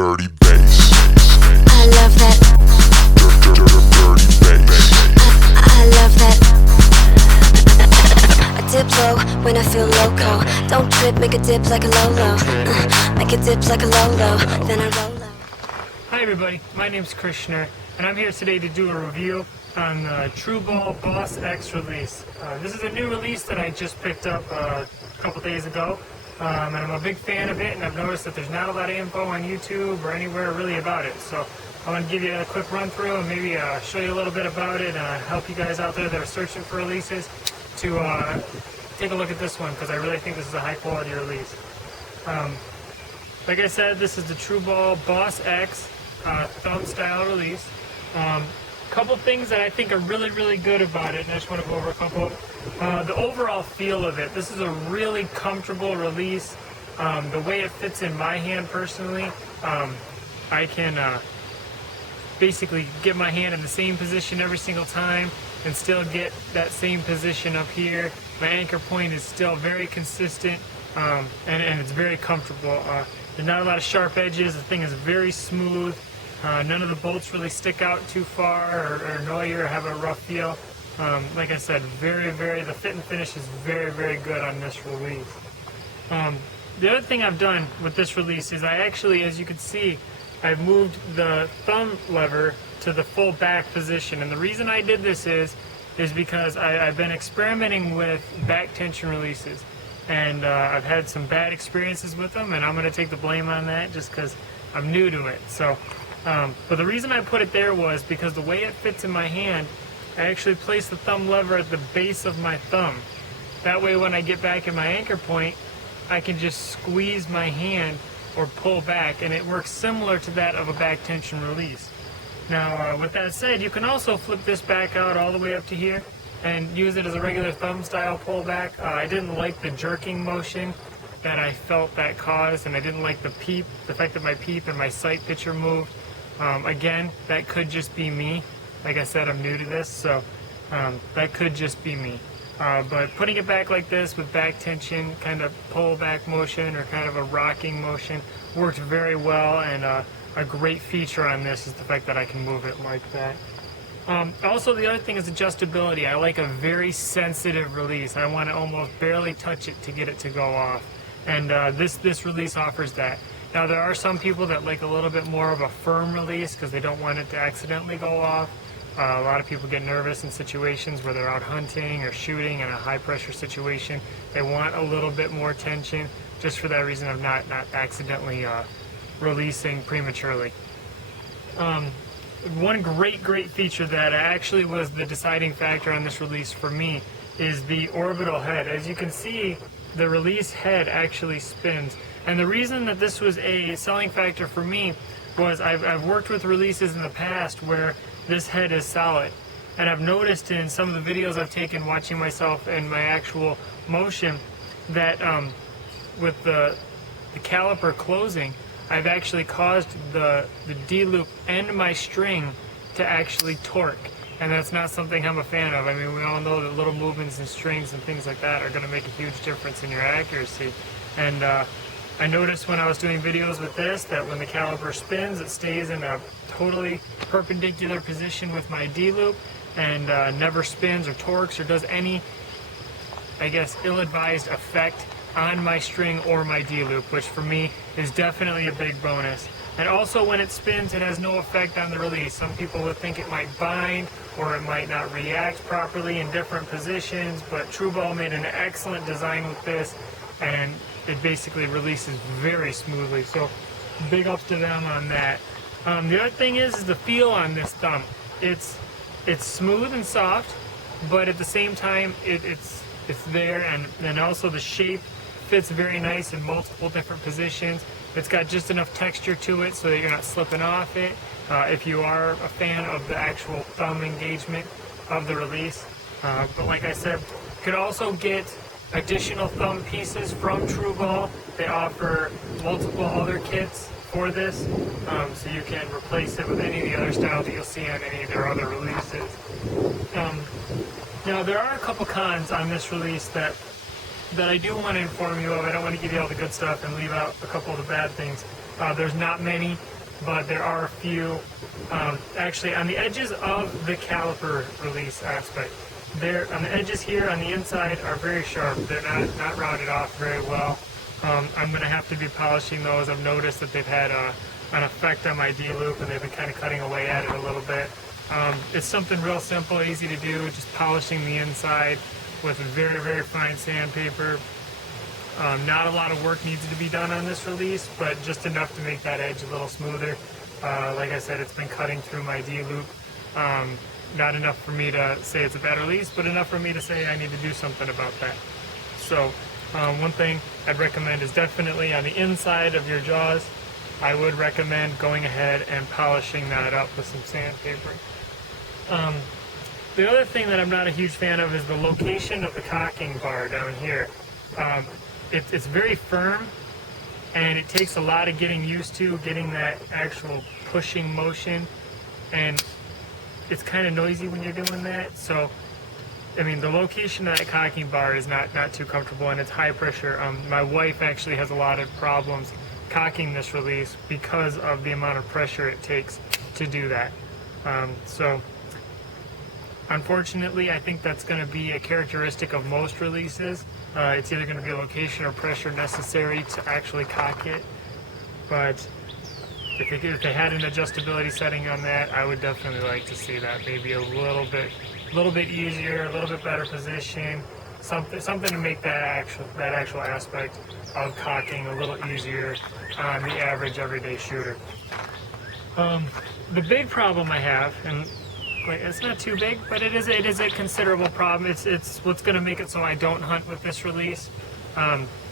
Dirty bass. I love that. Dirty bass. I love that. I dip low when I feel loco. Don't trip, make a dip like a Lolo. Make a dip like a Lolo, then I roll low. Hi everybody, my name's Krishner, and I'm here today to do a review on the TrueBall Boss X release. This is a new release that I just picked up a couple days ago, and I'm a big fan of it, and I've noticed that there's not a lot of info on YouTube or anywhere really about it. So I want to give you a quick run through and maybe show you a little bit about it, help you guys out there that are searching for releases to take a look at this one, because I really think this is a high quality release. Like I said, this is the TrueBall Boss X thumb style release. Couple things that I think are really good about it, and I just want to go over a couple. The overall feel of it. This is a really comfortable release. The way it fits in my hand personally, I can basically get my hand in the same position every single time and still get that same position up here. My anchor point is still very consistent, and it's very comfortable. There's not a lot of sharp edges. The thing is very smooth. None of the bolts really stick out too far or annoy you or have a rough feel. Like I said, the fit and finish is very good on this release. The other thing I've done with this release is I actually, as you can see, I've moved the thumb lever to the full back position. And the reason I did this is because I've been experimenting with back tension releases. And I've had some bad experiences with them, and I'm going to take the blame on that just because I'm new to it. So. But the reason I put it there was because the way it fits in my hand, I actually place the thumb lever at the base of my thumb. That way when I get back in my anchor point, I can just squeeze my hand or pull back, and it works similar to that of a back tension release. Now, with that said, you can also flip this back out all the way up to here and use it as a regular thumb style pullback. I didn't like the jerking motion that I felt that caused, and I didn't like the fact that my peep and my sight picture moved. Again, that could just be me. Like I said, I'm new to this, so that could just be me. But putting it back like this with back tension, kind of pull back motion or kind of a rocking motion worked very well, and a great feature on this is the fact that I can move it like that. Also, the other thing is adjustability. I like a very sensitive release. I want to almost barely touch it to get it to go off, and this release offers that. Now, there are some people that like a little bit more of a firm release because they don't want it to accidentally go off. A lot of people get nervous in situations where they're out hunting or shooting in a high pressure situation. They want a little bit more tension just for that reason of not accidentally releasing prematurely. One great feature that actually was the deciding factor on this release for me is the orbital head. As you can see, the release head actually spins. And the reason that this was a selling factor for me was I've worked with releases in the past where this head is solid. And I've noticed in some of the videos I've taken watching myself and my actual motion that with the caliper closing, I've actually caused the D-loop and my string to actually torque. And that's not something I'm a fan of. I mean, we all know that little movements in strings and things like that are going to make a huge difference in your accuracy. And I noticed when I was doing videos with this that when the caliper spins, it stays in a totally perpendicular position with my D-loop and never spins or torques or does any, I guess, ill-advised effect on my string or my D-loop, which for me is definitely a big bonus. And also when it spins, it has no effect on the release. Some people would think it might bind or it might not react properly in different positions, but TrueBall made an excellent design with this, and it basically releases very smoothly. So big ups to them on that. The other thing is the feel on this thumb. It's smooth and soft, but at the same time it's there, and also the shape fits very nice in multiple different positions. It's got just enough texture to it so that you're not slipping off it. If you are a fan of the actual thumb engagement of the release. But like I said, you could also get additional thumb pieces from TrueBall. They offer multiple other kits for this, so you can replace it with any of the other styles that you'll see on any of their other releases. Now, there are a couple cons on this release that that I do want to inform you of. I don't want to give you all the good stuff and leave out a couple of the bad things. There's not many, but there are a few. Actually, on the edges of the caliper release aspect, there on the edges here on the inside are very sharp. They're not rounded off very well. I'm going to have to be polishing those. I've noticed that they've had an effect on my D-loop, and they've been kind of cutting away at it a little bit. It's something real simple, easy to do, just polishing the inside with a very, very fine sandpaper. Not a lot of work needs to be done on this release, but just enough to make that edge a little smoother. Like I said, it's been cutting through my D-loop. Not enough for me to say it's a bad release, but enough for me to say I need to do something about that. So one thing I'd recommend is definitely on the inside of your jaws, I would recommend going ahead and polishing that up with some sandpaper. The other thing that I'm not a huge fan of is the location of the cocking bar down here. It's very firm, and it takes a lot of getting used to, getting that actual pushing motion, and it's kind of noisy when you're doing that. So, I mean, the location of that cocking bar is not too comfortable, and it's high pressure. My wife actually has a lot of problems cocking this release because of the amount of pressure it takes to do that. So unfortunately, I think that's going to be a characteristic of most releases. It's either going to be location or pressure necessary to actually cock it. But if they had an adjustability setting on that, I would definitely like to see that. Maybe a little bit easier, a little bit better position, something to make that actual aspect of cocking a little easier on the average everyday shooter. The big problem I have, and it's not too big, but it is a considerable problem. It's what's going to make it so I don't hunt with this release,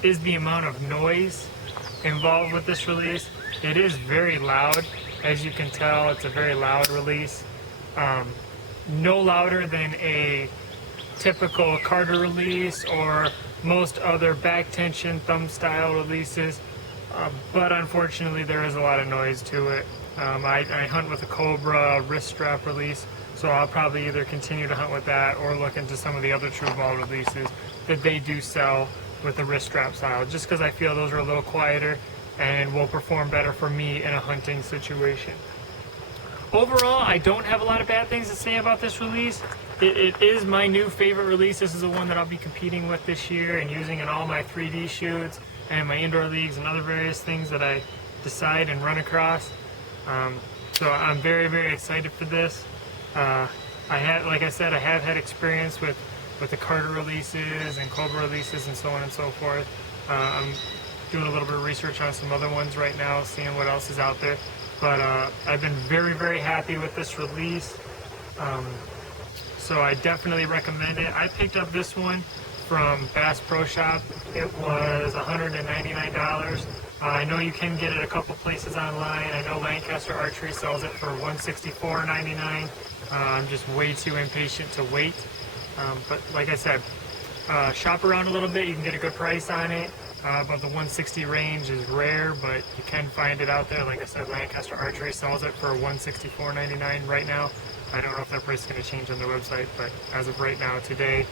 is the amount of noise involved with this release. It is very loud, as you can tell. It's a very loud release. No louder than a typical Carter release or most other back tension thumb style releases, but unfortunately there is a lot of noise to it. I hunt with a Cobra wrist strap release, so I'll probably either continue to hunt with that or look into some of the other True Ball releases that they do sell with the wrist strap style, just because I feel those are a little quieter and will perform better for me in a hunting situation. Overall, I don't have a lot of bad things to say about this release. It is my new favorite release. This is the one that I'll be competing with this year and using in all my 3D shoots and my indoor leagues and other various things that I decide and run across. So I'm very, very excited for this. Like I said, I have had experience with the Carter releases and Cobra releases and so on and so forth. I'm doing a little bit of research on some other ones right now, seeing what else is out there. But I've been very, very happy with this release. So I definitely recommend it. I picked up this one from Bass Pro Shop. It was $199. I know you can get it a couple places online. I know Lancaster Archery sells it for $164.99. I'm just way too impatient to wait. But like I said, shop around a little bit. You can get a good price on it. But the 160 range is rare, but you can find it out there. Like I said, Lancaster Archery sells it for $164.99 right now. I don't know if that price is going to change on their website, but as of right now, today,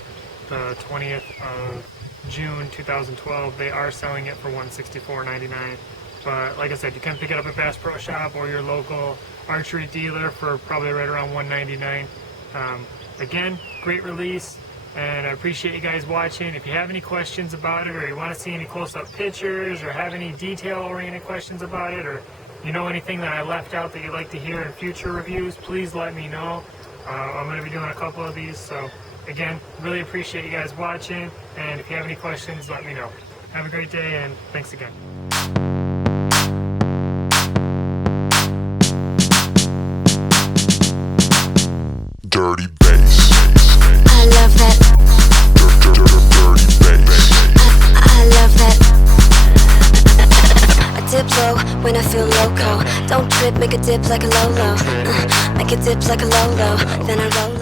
the 20th of June 2012, they are selling it for $164.99. But like I said, you can pick it up at Bass Pro Shop or your local archery dealer for probably right around $199. Again, great release. And I appreciate you guys watching. If you have any questions about it, or you want to see any close-up pictures, or have any detail-oriented questions about it, or you know anything that I left out that you'd like to hear in future reviews, please let me know. I'm going to be doing a couple of these. So again, really appreciate you guys watching. And if you have any questions, let me know. Have a great day, and thanks again. Dirty bass. I love that. Dirty bass. I love that. I dip low when I feel loco. Don't trip, make a dip like a Lolo. Make a dip like a Lolo. Then I roll